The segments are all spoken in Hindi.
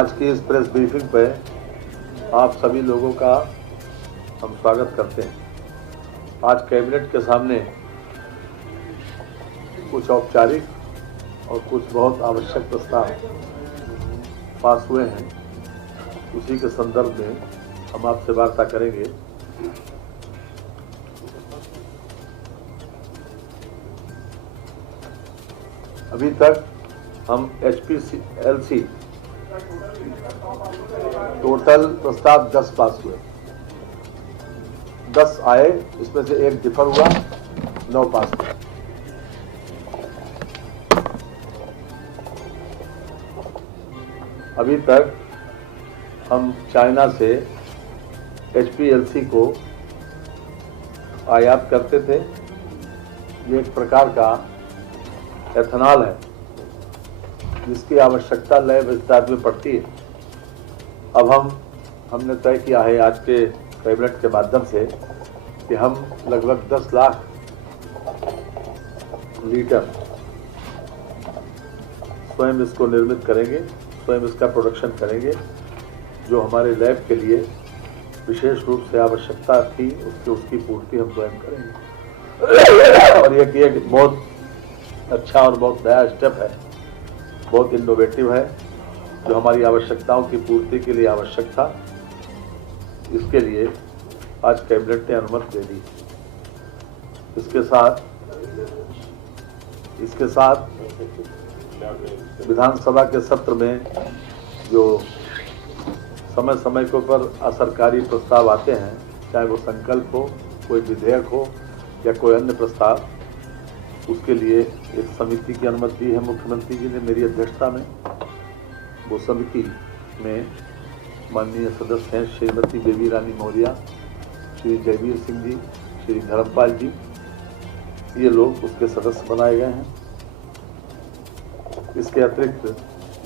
आज की इस प्रेस ब्रीफिंग पे आप सभी लोगों का हम स्वागत करते हैं। आज कैबिनेट के सामने कुछ औपचारिक और कुछ बहुत आवश्यक प्रस्ताव पास हुए हैं। उसी के संदर्भ में हम आपसे वार्ता करेंगे। अभी तक हम HPCL टोटल प्रस्ताव 10 पास हुए, 10 आए, इसमें से एक डिफर हुआ, 9 पास हुए। अभी तक हम चाइना से HPLC को आयात करते थे। ये एक प्रकार का एथेनॉल है जिसकी आवश्यकता लय विस्तार में पड़ती है। अब हमने तय किया है आज के कैबिनेट के माध्यम से कि हम लगभग 10 लाख लीटर स्वयं इसको निर्मित करेंगे, स्वयं इसका प्रोडक्शन करेंगे, जो हमारे लैब के लिए विशेष रूप से आवश्यकता थी उसकी पूर्ति हम स्वयं करेंगे। और ये एक बहुत अच्छा और बहुत नया स्टेप है, बहुत इनोवेटिव है, जो हमारी आवश्यकताओं की पूर्ति के लिए आवश्यक था। इसके लिए आज कैबिनेट ने अनुमति दे दी। इसके साथ विधानसभा के सत्र में जो समय समय के ऊपर असरकारी प्रस्ताव आते हैं, चाहे वो संकल्प हो, कोई विधेयक हो या कोई अन्य प्रस्ताव, उसके लिए एक समिति की अनुमति दी है मुख्यमंत्री जी ने मेरी अध्यक्षता में। वो समिति में माननीय सदस्य हैं श्रीमती बेबी रानी मौर्य, श्री जयवीर सिंह जी, श्री धर्मपाल जी, ये लोग उसके सदस्य बनाए गए हैं। इसके अतिरिक्त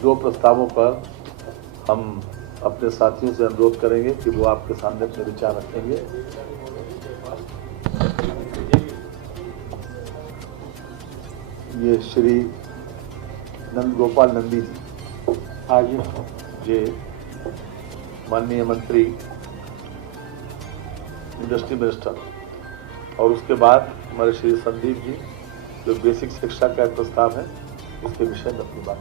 2 प्रस्तावों पर हम अपने साथियों से अनुरोध करेंगे कि वो आपके सामने अपने विचार रखेंगे। ये श्री नंद गोपाल नंदी जी, आज ये माननीय मंत्री इंडस्ट्री मिनिस्टर, और उसके बाद हमारे श्री संदीप जी जो बेसिक शिक्षा का प्रस्ताव है, उसके विषय में अपनी बात।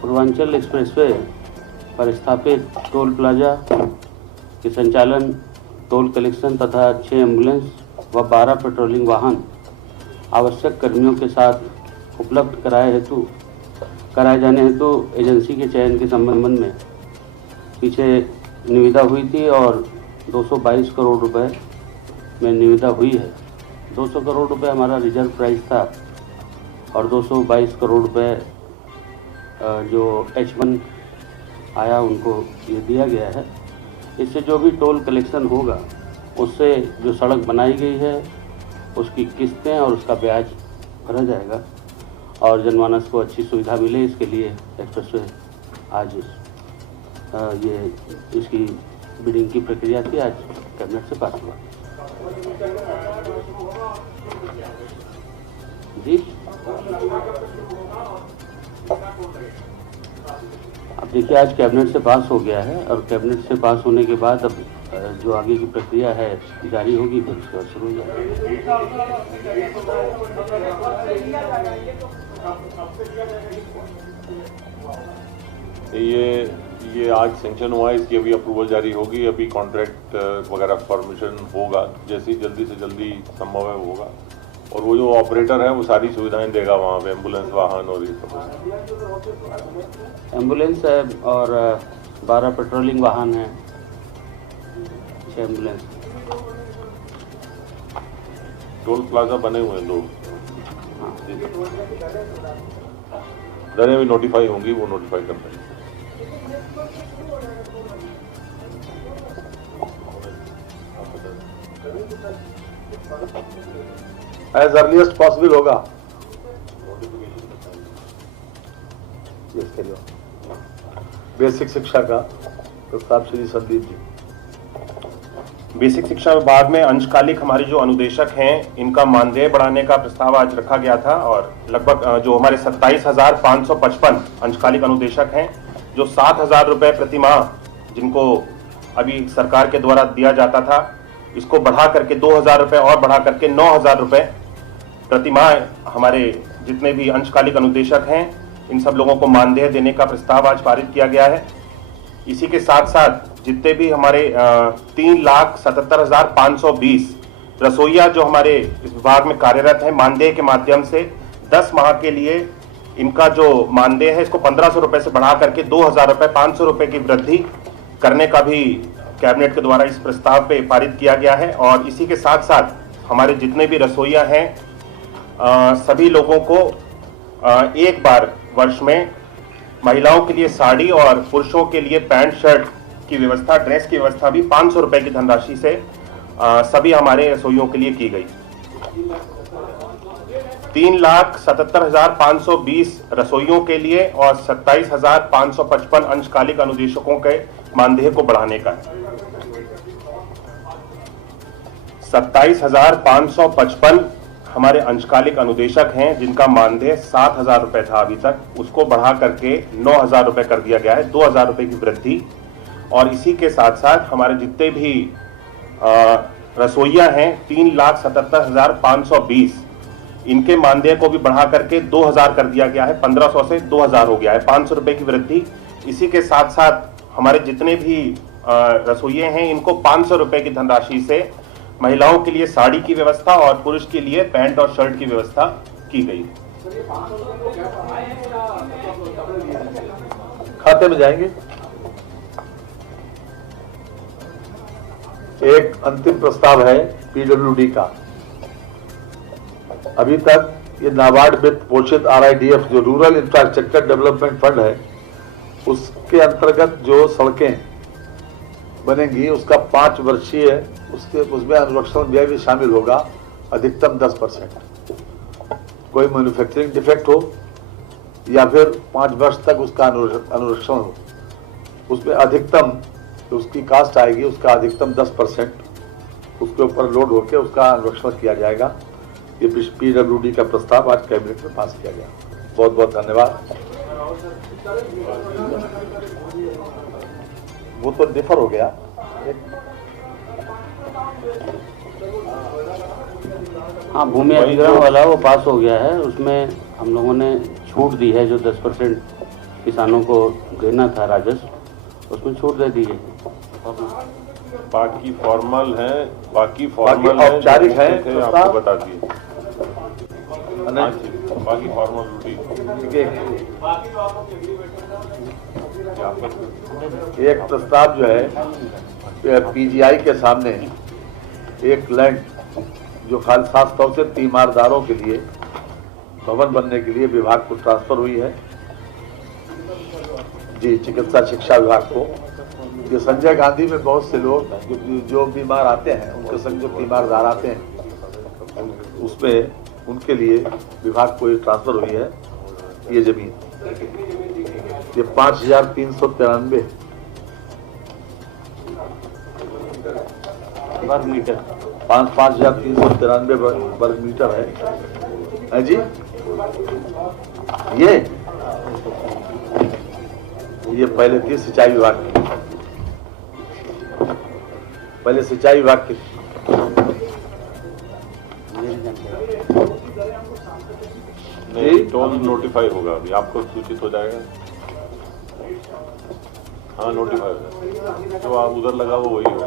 पूर्वांचल एक्सप्रेसवे पर स्थापित टोल प्लाजा के संचालन, टोल कलेक्शन तथा 6 एम्बुलेंस व 12 पेट्रोलिंग वाहन आवश्यक कर्मियों के साथ उपलब्ध कराए जाने हेतु एजेंसी के चयन के संबंध में पीछे निविदा हुई थी और 222 करोड़ रुपए में निविदा हुई है। 200 करोड़ रुपए हमारा रिजर्व प्राइस था और 222 करोड़ रुपए जो H1 आया उनको ये दिया गया है। इससे जो भी टोल कलेक्शन होगा उससे जो सड़क बनाई गई है उसकी किस्तें और उसका ब्याज भरा जाएगा और जनमानस को अच्छी सुविधा मिले, इसके लिए एक्सप्रेसवे आज ये इसकी बिडिंग की प्रक्रिया थी, आज कैबिनेट से पास हुआ। जी अब देखिए, आज कैबिनेट से पास हो गया है और कैबिनेट से पास होने के बाद अब जो आगे की प्रक्रिया है जारी होगी, फिर उसके बाद शुरू हो जाएगी। ये आज सेंक्शन हुआ है, इसकी अभी अप्रूवल जारी होगी। अभी कॉन्ट्रैक्ट वगैरह फॉर्मेशन होगा, जैसी जल्दी से जल्दी संभव है होगा। और वो जो ऑपरेटर है वो सारी सुविधाएं देगा वहाँ पे, एम्बुलेंस वाहन और ये सब। एम्बुलेंस है और 12 पेट्रोलिंग वाहन है, 6 एम्बुलेंस। टोल प्लाजा बने हुए हैं 2। हाँ, दरें भी नोटिफाई होंगी, वो नोटिफाई कर देंगे। एज अर्लीस्ट पॉसिबल होगा इसके लिए। बेसिक शिक्षा का प्रस्ताव श्री संदीप जी। बेसिक शिक्षा विभाग में अंशकालिक हमारे जो अनुदेशक हैं, इनका मानदेय बढ़ाने का प्रस्ताव आज रखा गया था और लगभग जो हमारे 27,555 अंशकालिक अनुदेशक हैं, जो 7,000 रुपए प्रति माह जिनको अभी सरकार के द्वारा दिया जाता था, इसको बढ़ा करके 2,000 रुपए और बढ़ा करके 9,000 रुपए प्रति माह हमारे जितने भी अंशकालिक अनुदेशक हैं इन सब लोगों को मानदेय देने का प्रस्ताव आज पारित किया गया है। इसी के साथ साथ जितने भी हमारे 3,77,520 रसोईया जो हमारे इस विभाग में कार्यरत हैं, मानदेय के माध्यम से 10 माह के लिए इनका जो मानदेय है इसको 1,500 रुपए से बढ़ा करके 2,000 रुपए 500 रुपए की वृद्धि करने का भी कैबिनेट के द्वारा इस प्रस्ताव पे पारित किया गया है। और इसी के साथ साथ हमारे जितने भी रसोईया हैं सभी लोगों को एक बार वर्ष में महिलाओं के लिए साड़ी और पुरुषों के लिए पैंट शर्ट की व्यवस्था, ड्रेस की व्यवस्था भी 500 रुपए की धनराशि से सभी हमारे रसोइयों के लिए की गई। 3,77,520 रसोइयों के लिए और 27,555 अंशकालिक अनुदेशकों के मानदेय को बढ़ाने का है। 27,555 हमारे अंशकालिक अनुदेशक हैं जिनका मानदेय 7,000 रुपए था अभी तक, उसको बढ़ा करके 9,000 रुपए कर दिया गया है, 2,000 रुपए की वृद्धि। और इसी के साथ साथ हमारे जितने भी रसोईया हैं 3,77,520 इनके मानदेय को भी बढ़ा करके 2,000 कर दिया गया है, 1,500 से 2,000 हो गया है, 500 रुपए की वृद्धि। इसी के साथ साथ हमारे जितने भी रसोइये हैं इनको 500 रुपए की धनराशि से महिलाओं के लिए साड़ी की व्यवस्था और पुरुष के लिए पैंट और शर्ट की व्यवस्था की गई। खाते में जाएंगे। एक अंतिम प्रस्ताव है पीडब्ल्यूडी का। अभी तक ये नाबार्ड वित्त पोषित RIDF जो रूरल इंफ्रास्ट्रक्चर डेवलपमेंट फंड है उसके अंतर्गत जो सड़कें बनेंगी उसका 5 वर्षीय उसमें अनुरक्षण व्यय भी शामिल होगा, अधिकतम 10%। कोई मैन्युफैक्चरिंग डिफेक्ट हो या फिर 5 वर्ष तक उसका अनुरक्षण हो, उसमें अधिकतम उसकी कास्ट आएगी, उसका अधिकतम 10% उसके ऊपर लोड होकर उसका अनुरक्षण किया जाएगा। ये पीडब्ल्यूडी का प्रस्ताव आज कैबिनेट में पास किया गया। बहुत बहुत धन्यवाद। वो तो डिफर हो गया। हाँ, भूमि अधिग्रहण वाला वो पास हो गया है, उसमें हम लोगों ने छूट दी है। जो 10% किसानों को देना था राजस्व, उसमें छूट दे दी है। बाकी फॉर्मल है, बाकी औपचारिक है, आपको बता दिए। बाकी फॉर्मल एक प्रस्ताव जो है PGI के सामने एक लैंड जो खास तौर से तीमारदारों के लिए भवन बनने के लिए विभाग को ट्रांसफर हुई है जी, चिकित्सा शिक्षा विभाग को। ये संजय गांधी में बहुत से लोग जो बीमार आते हैं उनके संग जो तीमारदार आते हैं उसमें उनके लिए विभाग को ये ट्रांसफर हुई है ये जमीन। ये 5,393 वर्ग मीटर 5,393 वर्ग मीटर है जी। ये पहले थी सिंचाई विभाग की, पहले सिंचाई विभाग की। नहीं, टोल नोटिफाई होगा, अभी आपको सूचित हो जाएगा। हाँ, नोटिफाई हो जाएगा, जो आप उधर लगा वो वही होगा।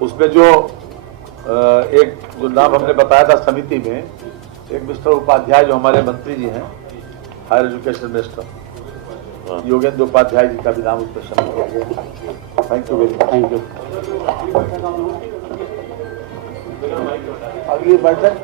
उसमें जो एक जो नाम हमने बताया था समिति में, एक मिस्टर उपाध्याय जो हमारे मंत्री जी हैं, higher education minister Yogendra Upadhyay ji का भी नाम उसमें शामिल किया गया। Thank you very much. Thank you. अगली बैठक